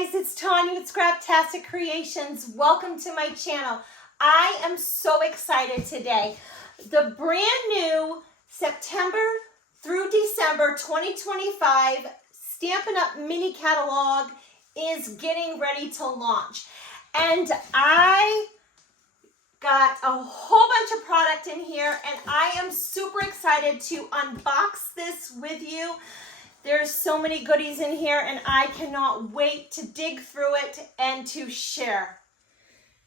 guys, it's Tanya with Scraptastic Creations. Welcome to my channel. I am so excited today. The brand new September through December 2025 Stampin' Up! Mini catalog is getting ready to launch. And I got a whole bunch of product in here and I am super excited to unbox this with you. There's so many goodies in here and I cannot wait to dig through it and to share.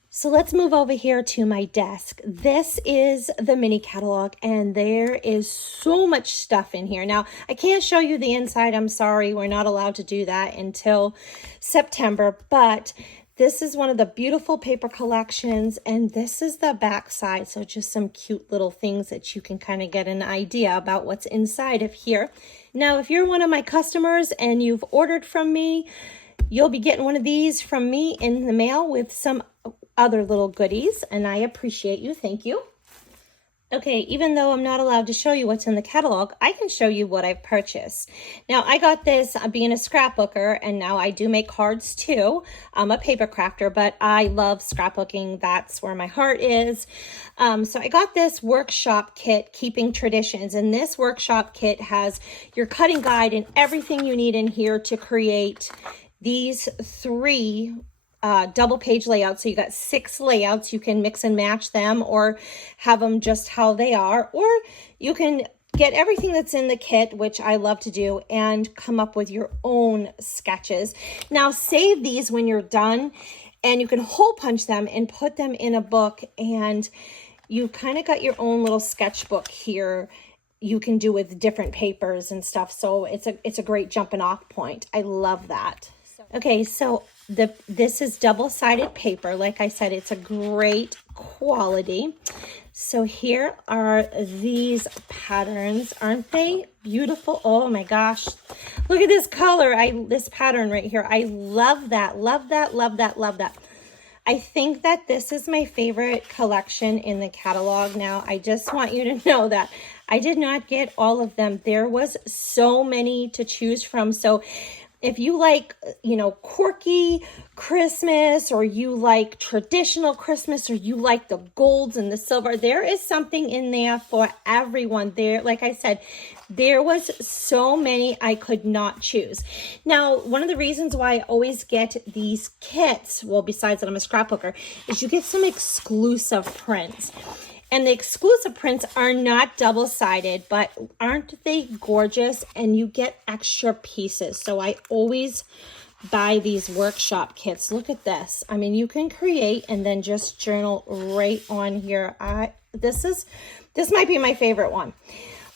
So let's move over here to my desk. This is the mini catalog and there is so much stuff in here. Now, I can't show you the inside. I'm sorry, we're not allowed to do that until September, but this is one of the beautiful paper collections and this is the back side. So just some cute little things that you can kind of get an idea about what's inside of here. Now, if you're one of my customers and you've ordered from me, you'll be getting one of these from me in the mail with some other little goodies, and I appreciate you. Thank you. Okay, even though I'm not allowed to show you what's in the catalog, I can show you what I've purchased. Now, I got this being a scrapbooker, and now I do make cards too. I'm a paper crafter, but I love scrapbooking. That's where my heart is. So I got this workshop kit, Keeping Traditions, and this workshop kit has your cutting guide and everything you need in here to create these three double page layouts. So you got 6 layouts. You can mix and match them or have them just how they are, or you can get everything that's in the kit, which I love to do, and come up with your own sketches. Now save these when you're done and you can hole punch them and put them in a book, and you kind of got your own little sketchbook here you can do with different papers and stuff. So it's a great jumping off point. I love that. Okay, so this is double-sided paper. Like I said, it's a great quality. So here are these patterns. Aren't they beautiful? Oh my gosh. Look at this color. This pattern right here. I love that. Love that, love that, love that. I think that this is my favorite collection in the catalog. Now, I just want you to know that I did not get all of them. There was so many to choose from. So if you like, you know, quirky Christmas, or you like traditional Christmas, or you like the golds and the silver, there is something in there for everyone. There, like I said, there was so many I could not choose. Now, one of the reasons why I always get these kits, well, besides that I'm a scrapbooker, is you get some exclusive prints. And the exclusive prints are not double-sided, but aren't they gorgeous? And you get extra pieces. So I always buy these workshop kits. Look at this. I mean, you can create and then just journal right on here. This might be my favorite one.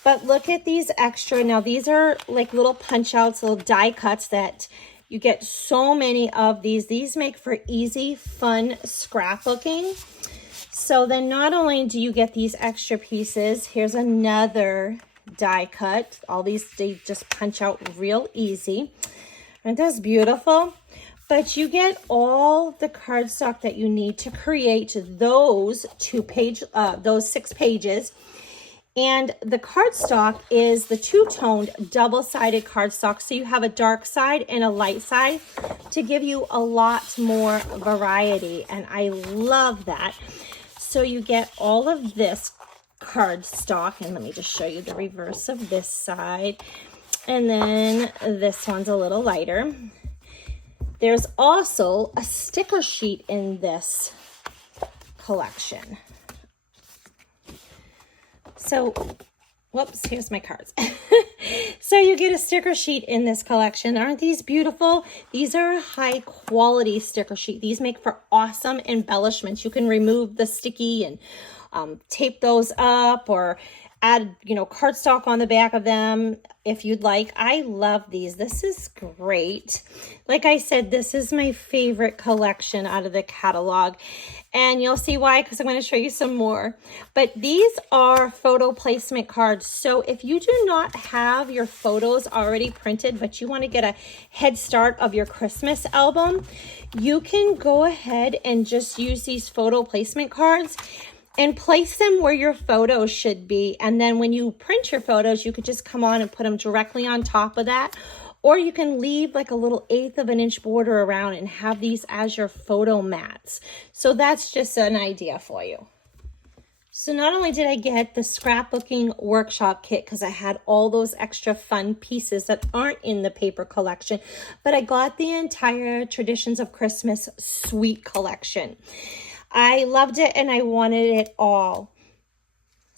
But look at these extra. Now, these are like little punch-outs, little die cuts that you get so many of these. These make for easy, fun scrapbooking. So then not only do you get these extra pieces, here's another die cut. All these, they just punch out real easy. Aren't those beautiful? But you get all the cardstock that you need to create those 6 pages. And the cardstock is the two-toned double-sided cardstock. So you have a dark side and a light side to give you a lot more variety. And I love that. So you get all of this cardstock, and let me just show you the reverse of this side. And then this one's a little lighter. There's also a sticker sheet in this collection. So, whoops, here's my cards. So you get a sticker sheet in this collection. Aren't these beautiful? These are a high quality sticker sheet. These make for awesome embellishments. You can remove the sticky and tape those up, or add, you know, cardstock on the back of them if you'd like. I love these. This is great. Like I said, this is my favorite collection out of the catalog. And you'll see why, because I'm going to show you some more. But these are photo placement cards. So if you do not have your photos already printed, but you want to get a head start of your Christmas album, you can go ahead and just use these photo placement cards and place them where your photos should be. And then when you print your photos, you could just come on and put them directly on top of that. Or you can leave like a little 1/8 of an inch border around and have these as your photo mats. So that's just an idea for you. So not only did I get the scrapbooking workshop kit because I had all those extra fun pieces that aren't in the paper collection, but I got the entire Traditions of Christmas suite collection. I loved it and I wanted it all.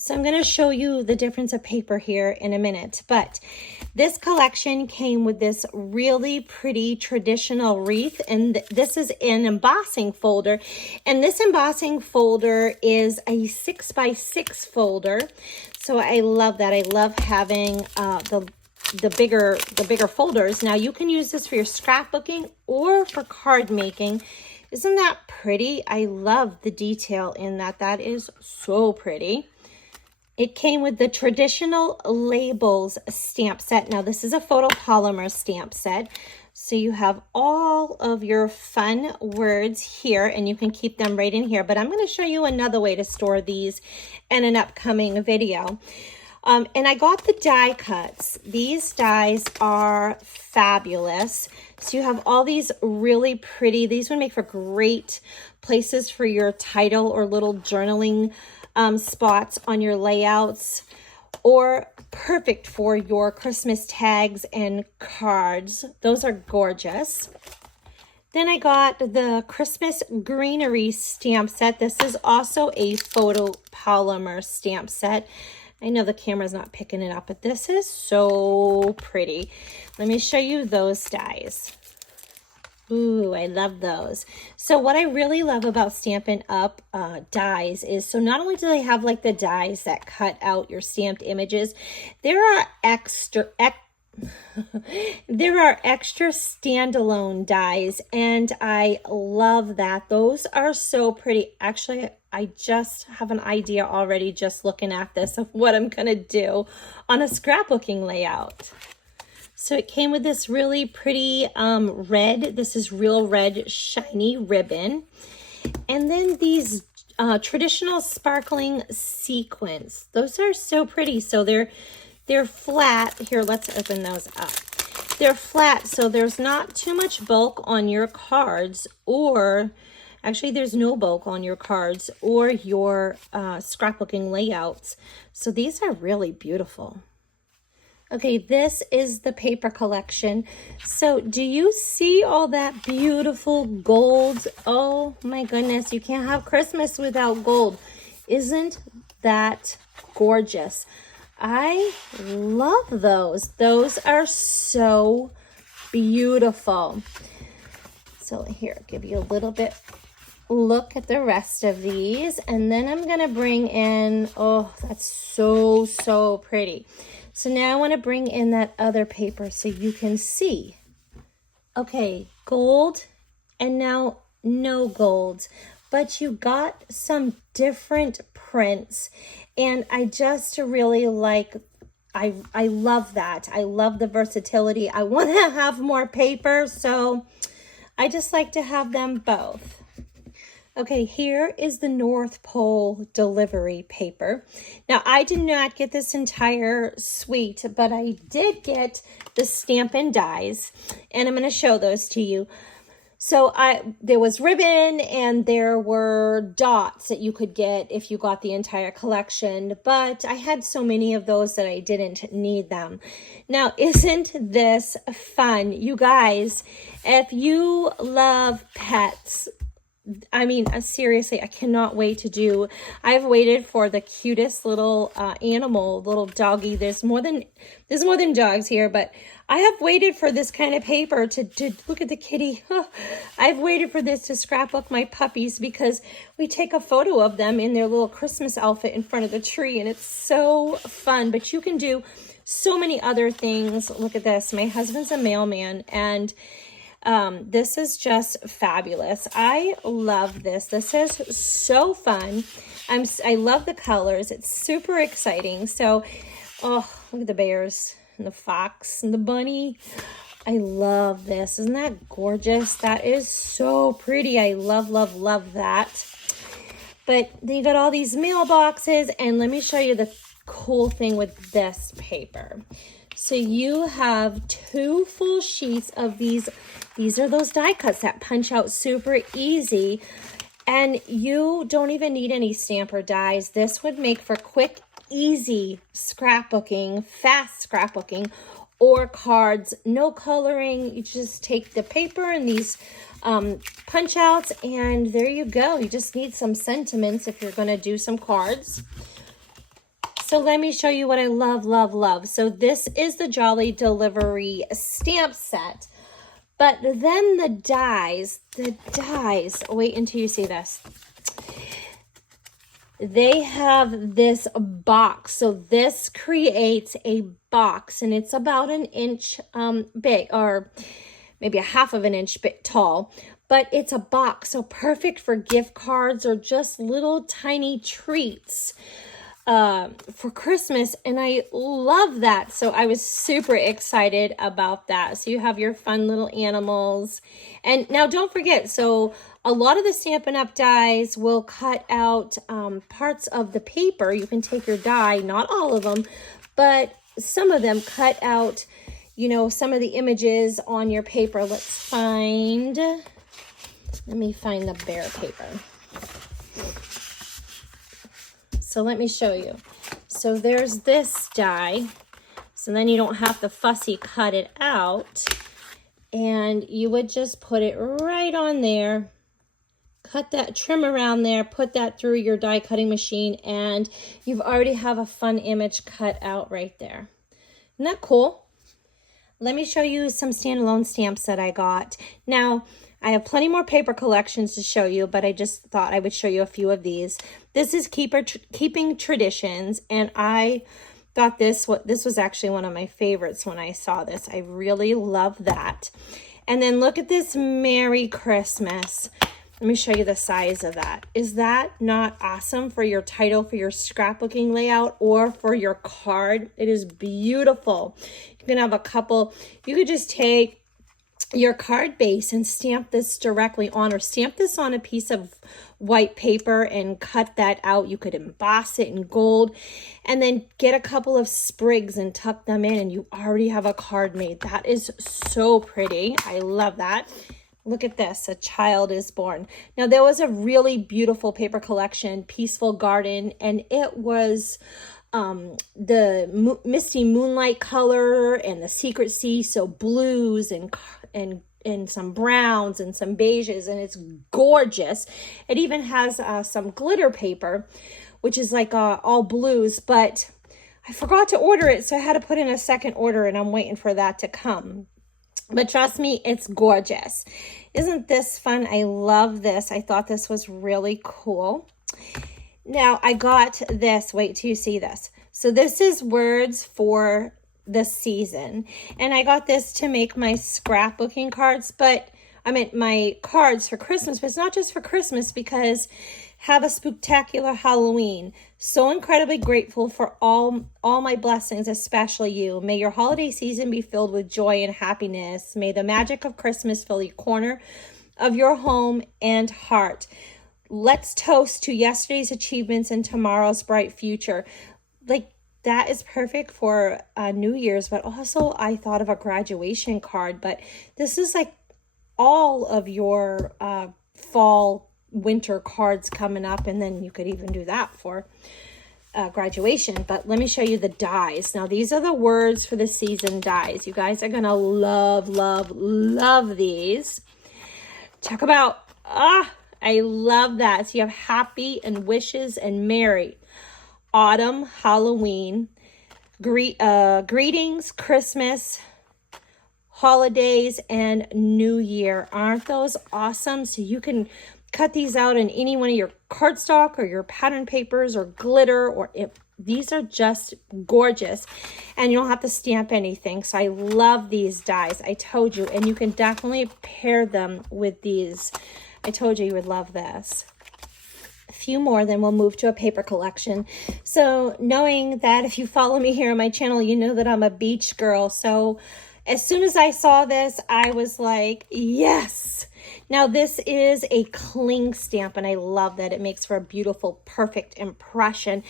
So I'm going to show you the difference of paper here in a minute, but this collection came with this really pretty traditional wreath, and this is an embossing folder, and this embossing folder is a 6x6 folder. So I love that. I love having the bigger folders. Now you can use this for your scrapbooking or for card making. Isn't that pretty? I love the detail in that. That is so pretty. It came with the Traditional Labels stamp set. Now, this is a photopolymer stamp set. So you have all of your fun words here, and you can keep them right in here. But I'm going to show you another way to store these in an upcoming video. And I got the die cuts. These dies are fabulous. So you have all these really pretty, these would make for great places for your title or little journaling spots on your layouts, or perfect for your Christmas tags and cards. Those are gorgeous. Then I got the Christmas Greenery stamp set. This is also a photopolymer stamp set. I know the camera's not picking it up, but this is so pretty. Let me show you those dies. Ooh, I love those. So what I really love about Stampin' Up dies is, so not only do they have like the dies that cut out your stamped images, there are extra standalone dies, and I love that. Those are so pretty. Actually, I just have an idea already just looking at this of what I'm gonna do on a scrapbooking layout. So it came with this really pretty red, this is real red shiny ribbon. And then these traditional sparkling sequins. Those are so pretty. So they're flat. Here, let's open those up. They're flat, so there's not too much bulk on your cards, or actually there's no bulk on your cards or your scrapbooking layouts. So these are really beautiful. Okay, this is the paper collection. So do you see all that beautiful gold? Oh my goodness, you can't have Christmas without gold. Isn't that gorgeous? I love those. Those are so beautiful. So here, I'll give you a little bit look at the rest of these, and then I'm gonna bring in, oh, that's so pretty. So now I want to bring in that other paper so you can see. Okay, gold, and now no gold, but you got some different prints, and I just really like, I love that. I love the versatility. I want to have more paper, so I just like to have them both. Okay, here is the North Pole delivery paper. Now, I did not get this entire suite, but I did get the Stampin' dies, and I'm going to show those to you. So there was ribbon, and there were dots that you could get if you got the entire collection, but I had so many of those that I didn't need them. Now, isn't this fun? You guys, if you love pets, I mean, seriously, I cannot wait to do. I've waited for the cutest little animal, little doggy. There's more than dogs here, but I have waited for this kind of paper to look at the kitty. I've waited for this to scrapbook my puppies, because we take a photo of them in their little Christmas outfit in front of the tree, and it's so fun. But you can do so many other things. Look at this. My husband's a mailman, and this is just fabulous. I love this. This is so fun. I love the colors. It's super exciting. So, oh, look at the bears and the fox and the bunny. I love this. Isn't that gorgeous? That is so pretty. I love that. But they got all these mailboxes, and let me show you the cool thing with this paper. So you have 2 full sheets of these. These are those die cuts that punch out super easy. And you don't even need any stamper dies. This would make for quick, easy scrapbooking, fast scrapbooking, or cards, no coloring. You just take the paper and these punch outs, and there you go. You just need some sentiments if you're going to do some cards. So let me show you what I love, love, love. So this is the Jolly Delivery stamp set. But then the dies, wait until you see this. They have this box. So this creates a box, and it's about an inch big, or maybe a half of an inch tall. But it's a box, so perfect for gift cards or just little tiny treats for Christmas, and I love that. So I was super excited about that. So you have your fun little animals. And now don't forget, so a lot of the Stampin' Up! Dies will cut out parts of the paper. You can take your die, not all of them, but some of them cut out, you know, some of the images on your paper. Let me find the bare paper. So let me show you. So there's this die. So then you don't have to fussy cut it out. And you would just put it right on there. Cut that, trim around there, put that through your die cutting machine, and you've already have a fun image cut out right there. Isn't that cool? Let me show you some standalone stamps that I got. Now, I have plenty more paper collections to show you, but I just thought I would show you a few of these. This is Keeping Traditions, and I thought this was actually one of my favorites when I saw this. I really love that. And then look at this Merry Christmas. Let me show you the size of that. Is that not awesome for your title, for your scrapbooking layout, or for your card? It is beautiful. You can have a couple. You could just take your card base and stamp this directly on, or stamp this on a piece of white paper and cut that out. You could emboss it in gold and then get a couple of sprigs and tuck them in, and you already have a card made. That is so pretty. I love that. Look at this, A Child is Born. Now there was a really beautiful paper collection, Peaceful Garden, and it was the misty moonlight color and the secret sea, so blues and some browns and some beiges, and it's gorgeous. It even has some glitter paper, which is like all blues, but I forgot to order it, so I had to put in a second order, and I'm waiting for that to come. But trust me, it's gorgeous. Isn't this fun? I love this. I thought this was really cool. Now, I got this. Wait till you see this. So this is words for the season. And I got this to make my scrapbooking cards, but I meant my cards for Christmas, but it's not just for Christmas, because have a spooktacular Halloween. So incredibly grateful for all my blessings, especially you. May your holiday season be filled with joy and happiness. May the magic of Christmas fill your corner of your home and heart. Let's toast to yesterday's achievements and tomorrow's bright future. Like, that is perfect for New Year's, but also I thought of a graduation card, but this is like all of your fall, winter cards coming up, and then you could even do that for graduation. But let me show you the dies. Now, these are the words for the season dies. You guys are gonna love, love, love these. Check them out. I love that. So you have happy and wishes and merry, autumn, Halloween, greetings, Christmas, holidays, and New Year. Aren't those awesome? So you can cut these out in any one of your cardstock or your pattern papers or glitter, or these are just gorgeous, and you don't have to stamp anything. So I love these dies. I told you, and you can definitely pair them with these. I told you you would love this. A few more, then we'll move to a paper collection. So knowing that if you follow me here on my channel, you know that I'm a beach girl. So as soon as I saw this, I was like, yes. Now this is a cling stamp, and I love that. It makes for a beautiful, perfect impression.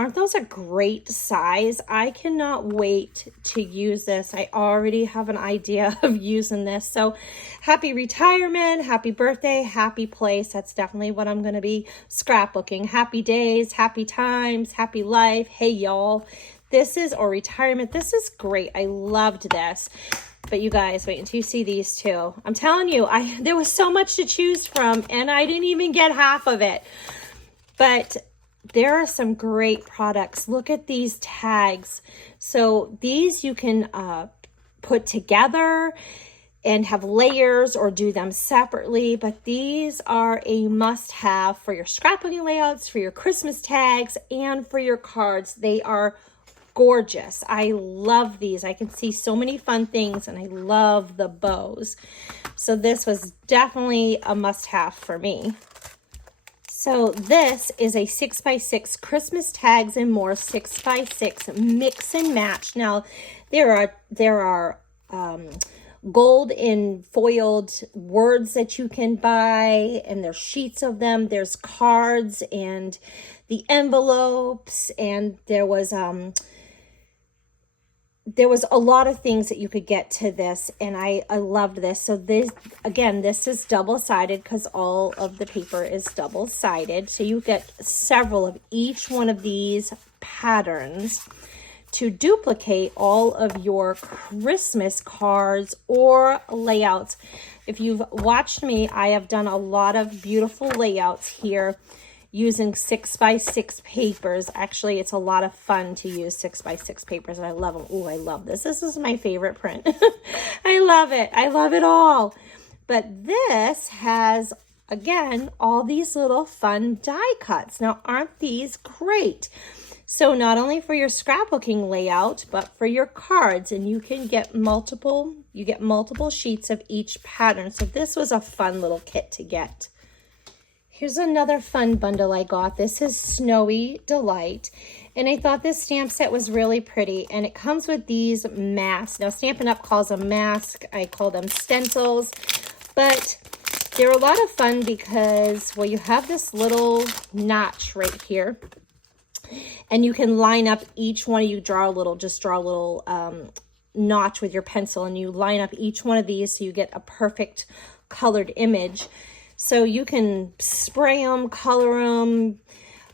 Aren't those a great size? I cannot wait to use this. I already have an idea of using this. So happy retirement, happy birthday, happy place. That's definitely what I'm going to be scrapbooking. Happy days, happy times, happy life. Hey, y'all. This is, or retirement. This is great. I loved this. But you guys, wait until you see these two. I'm telling you, there was so much to choose from, and I didn't even get half of it. But there are some great products. Look at these tags. So these you can put together and have layers or do them separately. But these are a must-have for your scrapbooking layouts, for your Christmas tags, and for your cards. They are gorgeous. I love these. I can see so many fun things, and I love the bows. So this was definitely a must-have for me. So this is a 6x6 Christmas tags and more 6x6 mix and match. Now there are gold in foiled words that you can buy, and there's sheets of them. There's cards and the envelopes, and there was a lot of things that you could get to this, and I loved this. So this, again, this is double-sided because all of the paper is double-sided. So you get several of each one of these patterns to duplicate all of your Christmas cards or layouts. If you've watched me, I have done a lot of beautiful layouts here using 6x6 papers. Actually, it's a lot of fun to use 6x6 papers, and I love them. Oh, I love this. This is my favorite print. I love it. I love it all. But this has, again, all these little fun die cuts. Now, aren't these great? So not only for your scrapbooking layout, but for your cards, and you can get multiple sheets of each pattern. So this was a fun little kit to get. Here's another fun bundle I got. This is Snowy Delight, and I thought this stamp set was really pretty, and it comes with these masks. Now, Stampin' Up! Calls them masks. I call them stencils, but they're a lot of fun because, well, you have this little notch right here, and you can line up each one. You draw a little notch with your pencil, and you line up each one of these so you get a perfect colored image. So you can spray them, color them,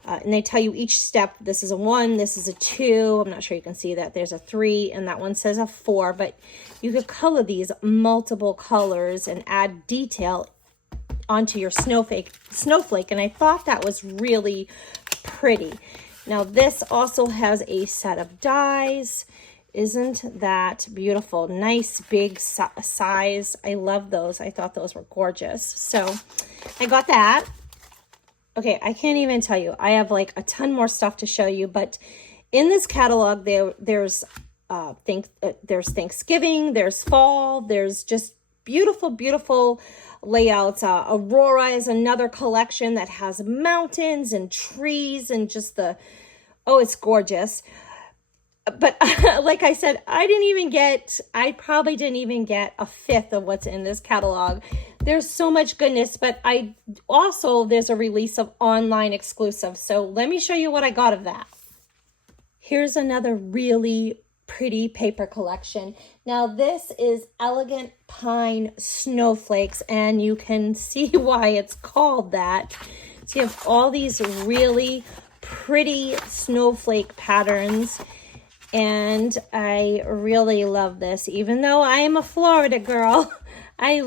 and they tell you each step. This is a 1, this is a 2. I'm not sure you can see that. There's a 3, and that one says a 4. But you could color these multiple colors and add detail onto your snowflake. And I thought that was really pretty. Now this also has a set of dies. Isn't that beautiful? Nice big size. I love those. I thought those were gorgeous. So I got that. Okay, I can't even tell you. I have like a ton more stuff to show you, but in this catalog there's Thanksgiving, there's fall, there's just beautiful layouts. Aurora is another collection that has mountains and trees and just it's gorgeous. But like I said, I probably didn't even get a fifth of what's in this catalog. There's so much goodness, but there's a release of online exclusive. So let me show you what I got of that. Here's another really pretty paper collection. Now this is Elegant Pine Snowflakes, and you can see why it's called that. So you have all these really pretty snowflake patterns. And I really love this, even though I am a Florida girl. I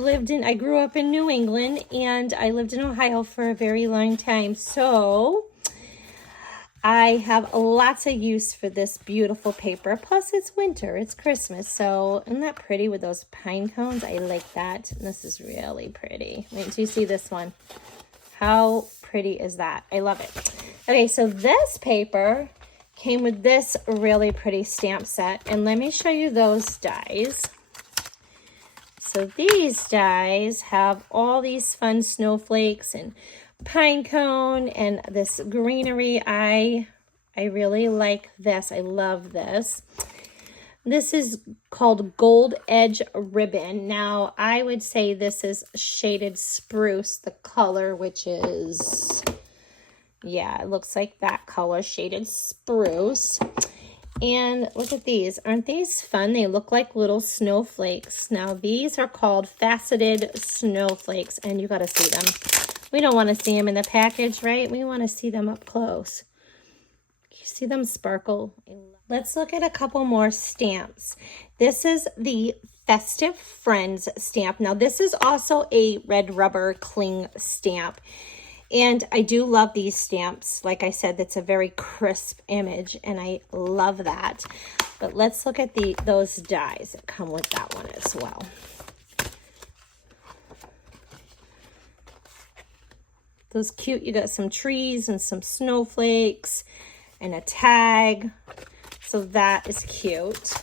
grew up in New England, and I lived in Ohio for a very long time. So I have lots of use for this beautiful paper. Plus it's winter, it's Christmas. So isn't that pretty with those pine cones? I like that. And this is really pretty. Wait until you see this one. How pretty is that? I love it. Okay, so this paper came with this really pretty stamp set, and let me show you those dies. So these dies have all these fun snowflakes and pine cone and this greenery. I really like this. I love this. This is called Gold Edge Ribbon. Now, I would say this is shaded spruce, the color, which is Yeah, it looks like that color, shaded spruce. And look at these. Aren't these fun? They look like little snowflakes. Now, these are called faceted snowflakes, and you got to see them. We don't want to see them in the package, right? We want to see them up close. You see them sparkle? Let's look at a couple more stamps. This is the Festive Friends stamp. Now, this is also a red rubber cling stamp. And I do love these stamps. Like I said, that's a very crisp image, and I love that. But let's look at those dies that come with that one as well. Those cute, you got some trees and some snowflakes and a tag. So that is cute.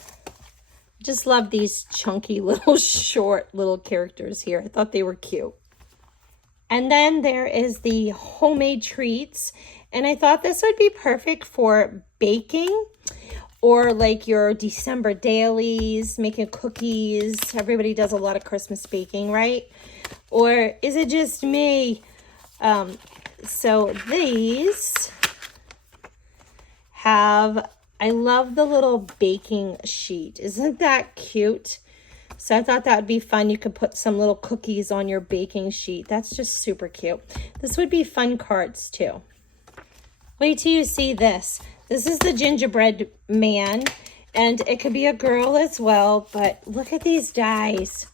Just love these chunky little short little characters here. I thought they were cute. And then there is the homemade treats. And I thought this would be perfect for baking or like your December dailies, making cookies. Everybody does a lot of Christmas baking, right? Or is it just me? So these have, I love the little baking sheet. Isn't that cute? So I thought that would be fun. You could put some little cookies on your baking sheet. That's just super cute. This would be fun cards too. Wait till you see this. This is the gingerbread man, and it could be a girl as well, but look at these dies.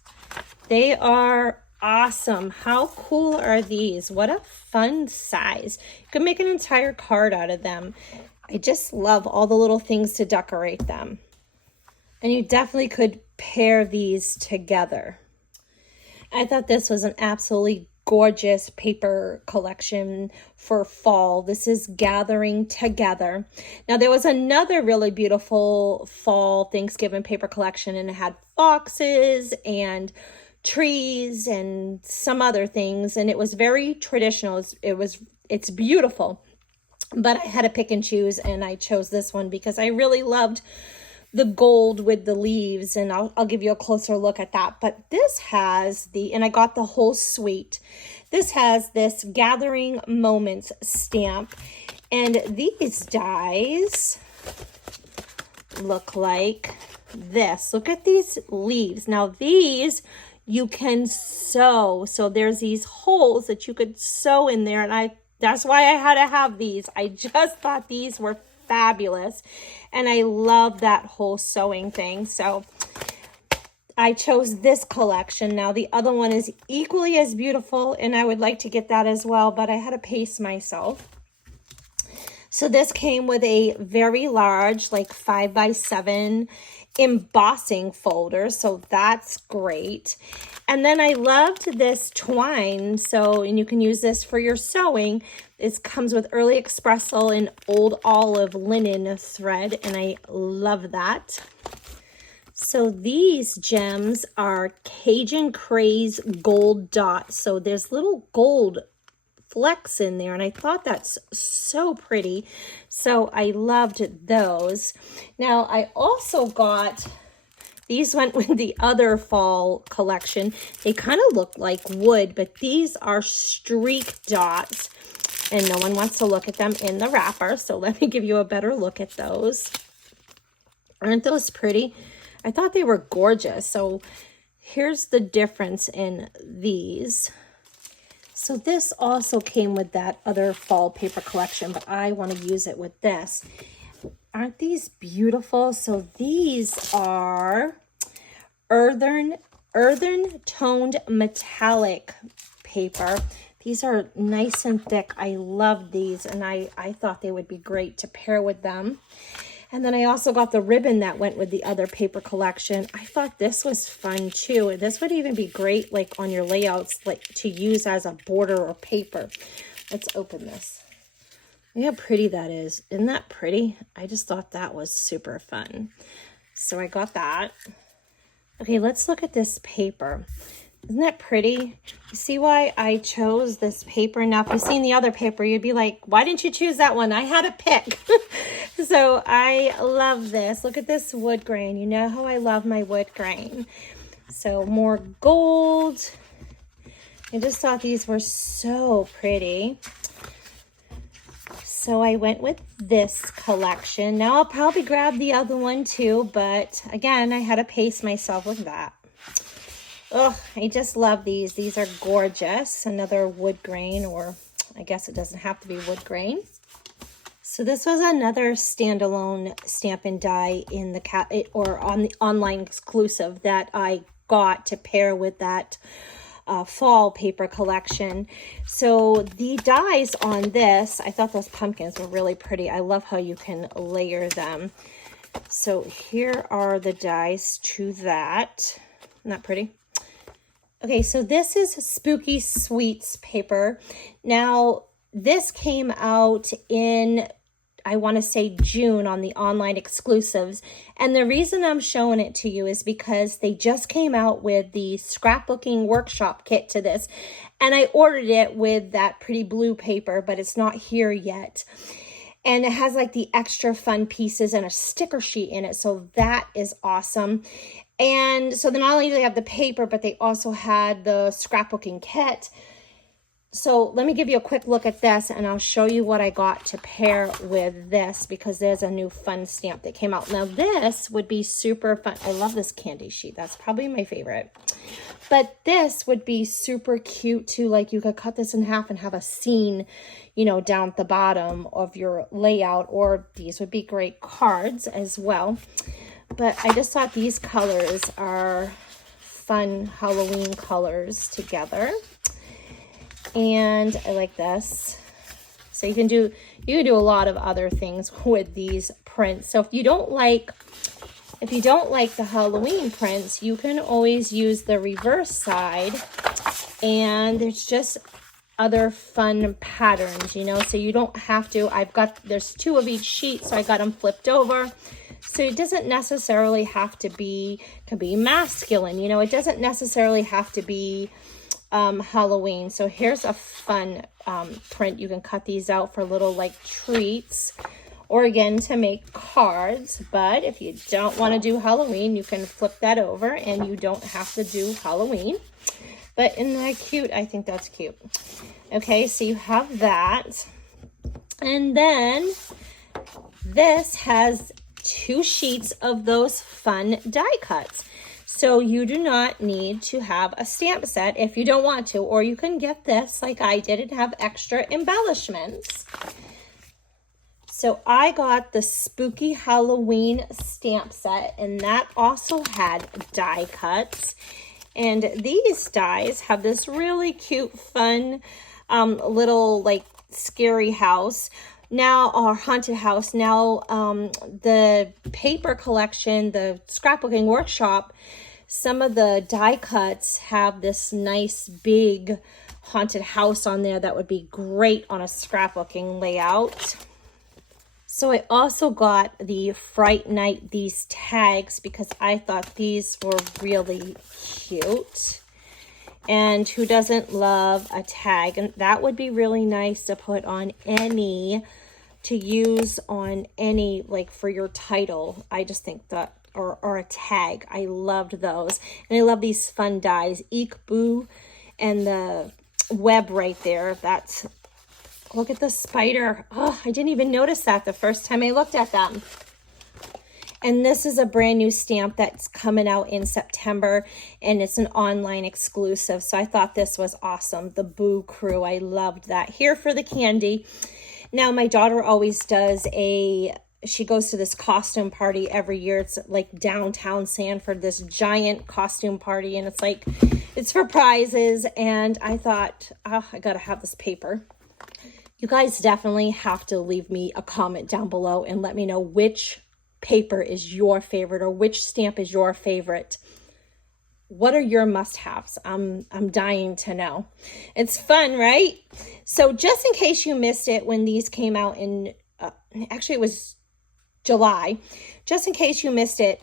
They are awesome. How cool are these? What a fun size. You could make an entire card out of them. I just love all the little things to decorate them. And you definitely could pair these together. I thought this was an absolutely gorgeous paper collection for fall. This is Gathering Together. Now, there was another really beautiful fall Thanksgiving paper collection, and it had foxes and trees and some other things, and it was very traditional. It's beautiful, but I had to pick and choose, and I chose this one because I really loved the gold with the leaves, and I'll give you a closer look at that. But this has and I got the whole suite. This has this Gathering Moments stamp, and these dies look like this. Look at these leaves. Now these you can sew. So there's these holes that you could sew in there, and that's why I had to have these. I just thought these were fabulous, and I love that whole sewing thing. So I chose this collection. Now the other one is equally as beautiful, and I would like to get that as well, but I had to pace myself. So this came with a very large, like 5x7 embossing folder, so that's great. And then I loved this twine, and you can use this for your sewing. It comes with early espresso and old olive linen thread, and I love that. So these gems are Cajun Craze gold dots. So there's little gold flecks in there, and I thought that's so pretty. So I loved those. Now I also got, these went with the other fall collection. They kind of look like wood, but these are streak dots, and no one wants to look at them in the wrapper. So let me give you a better look at those. Aren't those pretty? I thought they were gorgeous. So here's the difference in these. So this also came with that other fall paper collection, but I want to use it with this. Aren't these beautiful? So these are earthen toned metallic paper. These are nice and thick. I love these, and I thought they would be great to pair with them. And then I also got the ribbon that went with the other paper collection. I thought this was fun too. This would even be great like on your layouts, like to use as a border or paper. Let's open this. Look how pretty that is. Isn't that pretty? I just thought that was super fun. So I got that. Okay, let's look at this paper. Isn't that pretty? You see why I chose this paper? Now, if you've seen the other paper, you'd be like, why didn't you choose that one? I had to pick. So I love this. Look at this wood grain. You know how I love my wood grain. So more gold. I just thought these were so pretty. So I went with this collection. Now I'll probably grab the other one too, but again, I had to pace myself with that. Oh, I just love these. These are gorgeous. Another wood grain, or I guess it doesn't have to be wood grain. So this was another standalone Stampin' die in the on the online exclusive that I got to pair with that fall paper collection. So the dies on this, I thought those pumpkins were really pretty. I love how you can layer them. So here are the dies to that. Isn't that pretty? Okay, so this is Spooky Sweets paper. Now, this came out in, I want to say June on the online exclusives. And the reason I'm showing it to you is because they just came out with the scrapbooking workshop kit to this. And I ordered it with that pretty blue paper, but it's not here yet. And it has like the extra fun pieces and a sticker sheet in it. So that is awesome. And so then not only do they have the paper, but they also had the scrapbooking kit. So let me give you a quick look at this and I'll show you what I got to pair with this, because there's a new fun stamp that came out. Now this would be super fun. I love this candy sheet. That's probably my favorite. But this would be super cute too. Like you could cut this in half and have a scene, you know, down at the bottom of your layout, or these would be great cards as well. But I just thought these colors are fun Halloween colors together. And I like this. So you can do a lot of other things with these prints. So if you don't like the Halloween prints, you can always use the reverse side, and there's just other fun patterns, you know, so you don't have to. There's 2 of each sheet, so I got them flipped over. So it doesn't necessarily have to be, could be masculine, you know, it doesn't necessarily have to be Halloween. So here's a fun print. You can cut these out for little like treats, or again to make cards. But if you don't want to do Halloween, you can flip that over and you don't have to do Halloween. But isn't that cute? I think that's cute. Okay, so you have that. And then this has 2 sheets of those fun die cuts. So you do not need to have a stamp set if you don't want to, or you can get this like I did and have extra embellishments. So I got the Spooky Halloween stamp set, and that also had die cuts. And these dies have this really cute, fun little like scary house. Now, our haunted house. Now, the paper collection, the scrapbooking workshop, some of the die cuts have this nice big haunted house on there that would be great on a scrapbooking layout. So I also got the Fright Night these tags because I thought these were really cute. And who doesn't love a tag? And that would be really nice to put on to use on any, like for your title. I just think that, or a tag. I loved those. And I love these fun dies. Eek Boo and the web right there. That's, look at the spider. Oh, I didn't even notice that the first time I looked at them. And this is a brand new stamp that's coming out in September, and it's an online exclusive. So I thought this was awesome. The Boo Crew, I loved that. Here for the candy. Now my daughter always does she goes to this costume party every year. It's like downtown Sanford, this giant costume party, and it's for prizes. And I thought, oh, I gotta have this paper. You guys definitely have to leave me a comment down below and let me know which paper is your favorite, or which stamp is your favorite. What are your must-haves? I'm dying to know. It's fun, right? So just in case you missed it when these came out in, actually it was July. Just in case you missed it,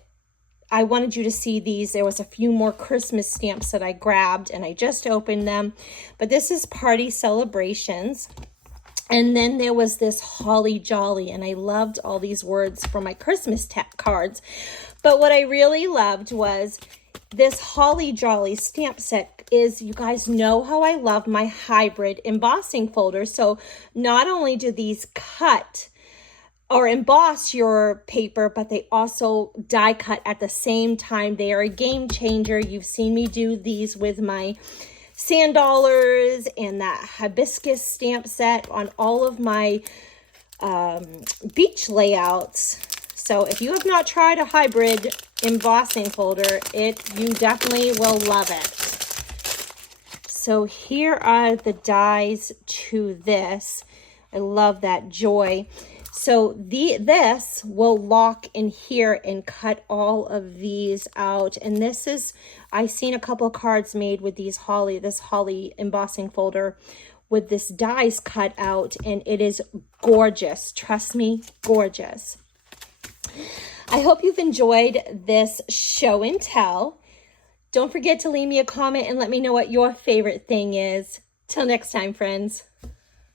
I wanted you to see these. There was a few more Christmas stamps that I grabbed and I just opened them. But this is Party Celebrations. And then there was this Holly Jolly, and I loved all these words for my Christmas cards. But what I really loved was this Holly Jolly stamp set is, you guys know how I love my hybrid embossing folders. So not only do these cut or emboss your paper, but they also die cut at the same time. They are a game changer. You've seen me do these with my sand dollars and that hibiscus stamp set on all of my beach layouts. So if you have not tried a hybrid embossing folder, you definitely will love it. So here are the dies to this. I love that joy. So this will lock in here and cut all of these out. And this is, I've seen a couple of cards made with this Holly embossing folder with this dies cut out, and it is gorgeous. Trust me, gorgeous. I hope you've enjoyed this show and tell. Don't forget to leave me a comment and let me know what your favorite thing is. Till next time, friends.